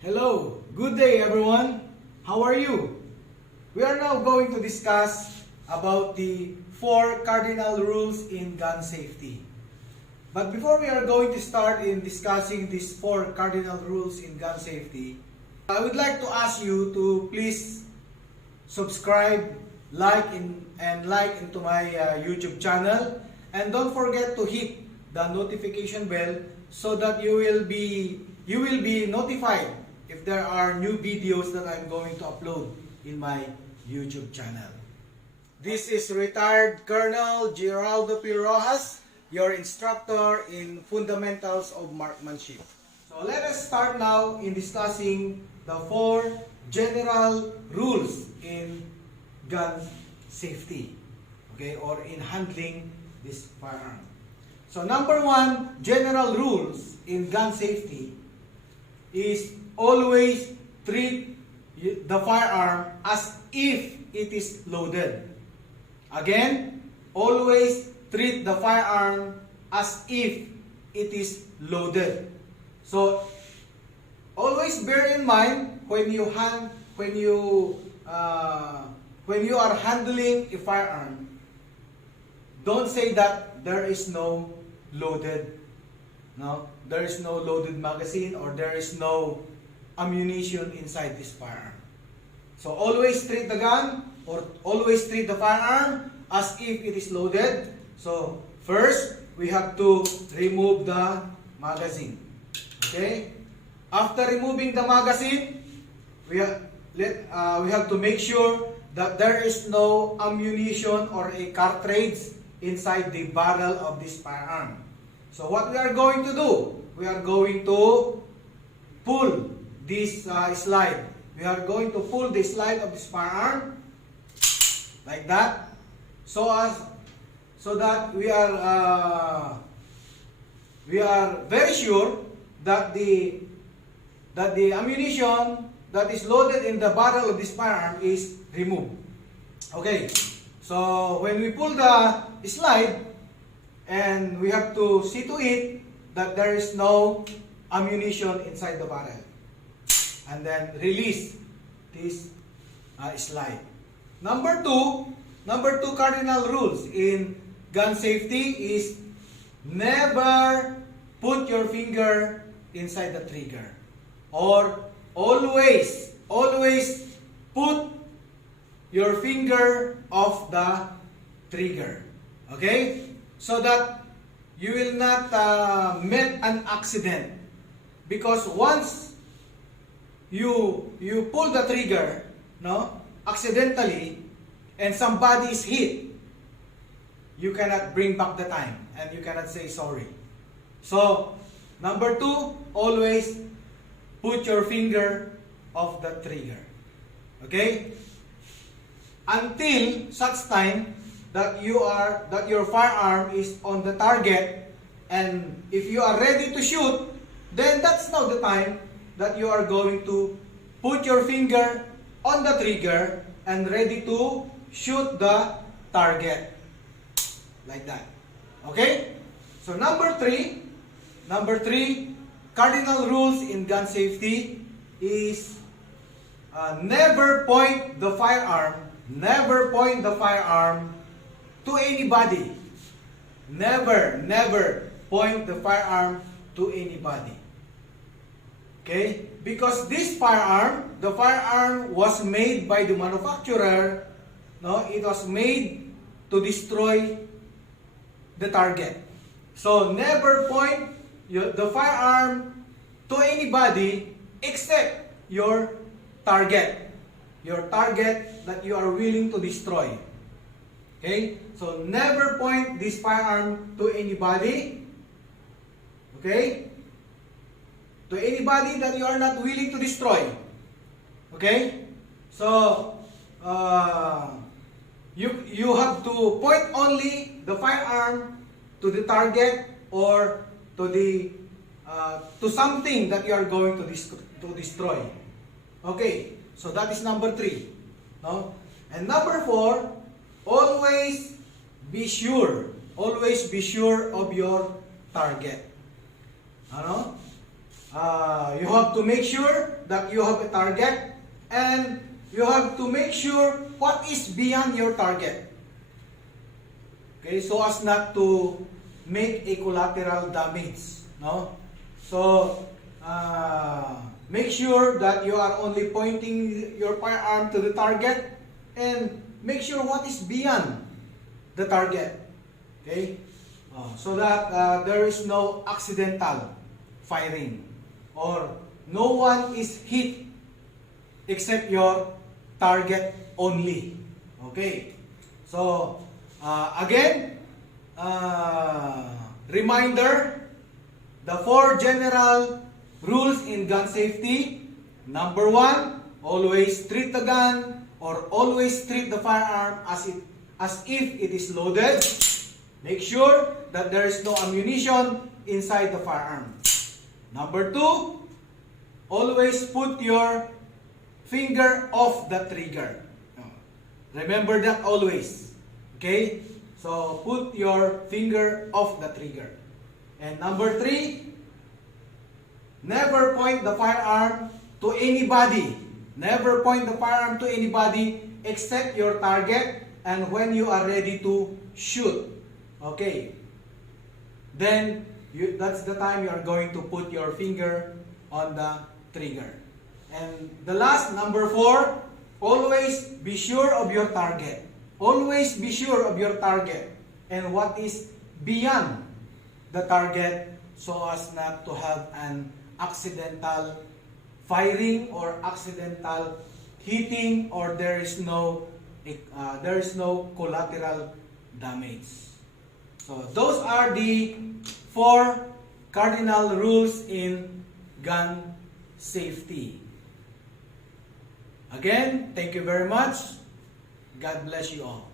Hello, good day everyone. How are you? We are now going to discuss about the 4 cardinal rules in gun safety. But before we are going to start in discussing these 4 cardinal rules in gun safety, I would like to ask you to please subscribe, like into my YouTube channel, and don't forget to hit the notification bell so that you will be notified if there are new videos that I'm going to upload in my YouTube channel. This is retired Colonel Geraldo P. Rojas, your instructor in Fundamentals of Marksmanship. So let us start now in discussing the 4 general rules in gun safety, okay, or in handling this firearm. So number 1 general rules in gun safety is always treat the firearm as if it is loaded. Again, always treat the firearm as if it is loaded. So always bear in mind when you are handling a firearm, don't say that there is no loaded, there is no loaded magazine or there is no ammunition inside this firearm. So always treat the gun or always treat the firearm as if it is loaded. So first, we have to remove the magazine. Okay? After removing the magazine, we have to make sure that there is no ammunition or a cartridge inside the barrel of this firearm. So what we are going to do, we are going to pull this slide. We are going to pull the slide of this firearm like that, so that we are very sure that the ammunition that is loaded in the barrel of this firearm is removed. Okay, so when we pull the slide, and we have to see to it that there is no ammunition inside the barrel, and then release this slide. Number two cardinal rules in gun safety is never put your finger inside the trigger, or always put your finger off the trigger. Okay, so that you will not meet an accident, because once you pull the trigger, accidentally, and somebody is hit, you cannot bring back the time and you cannot say sorry. So number 2, always put your finger off the trigger. Okay? Until such time that your firearm is on the target, and if you are ready to shoot, then that's now the time that you are going to put your finger on the trigger and ready to shoot the target. Like that. Okay? So number 3 cardinal rules in gun safety is never point the firearm to anybody. Never point the firearm to anybody. Okay? Because this firearm, the firearm was made by the manufacturer, it was made to destroy the target. So never point the firearm to anybody except your target that you are willing to destroy. Okay? So never point this firearm to anybody. Okay? To anybody that you are not willing to destroy. Okay? So you have to point only the firearm to the target or to something that you are going to destroy. Okay? So that is number 3. And number 4, always be sure of your target. you have to make sure that you have a target, and you have to make sure what is beyond your target. Okay, so as not to make a collateral damage, no? So, make sure that you are only pointing your firearm to the target, and make sure what is beyond the target. Okay? So that there is no accidental firing, or no one is hit except your target only. Okay? So, again, reminder, the 4 general rules in gun safety. Number 1, always treat the gun or always treat the firearm as if it is loaded. Make sure that there is no ammunition inside the firearm. Number 2, always put your finger off the trigger. Remember that always. Okay? So, put your finger off the trigger. And number 3, never point the firearm to anybody. Never point the firearm to anybody except your target and when you are ready to shoot. Okay. Then, that's the time you are going to put your finger on the trigger. And the last, number 4, always be sure of your target. Always be sure of your target and what is beyond the target, so as not to have an accidental firing or accidental hitting, or there is no collateral damage. So those are the 4 cardinal rules in gun safety. Again, thank you very much. God bless you all.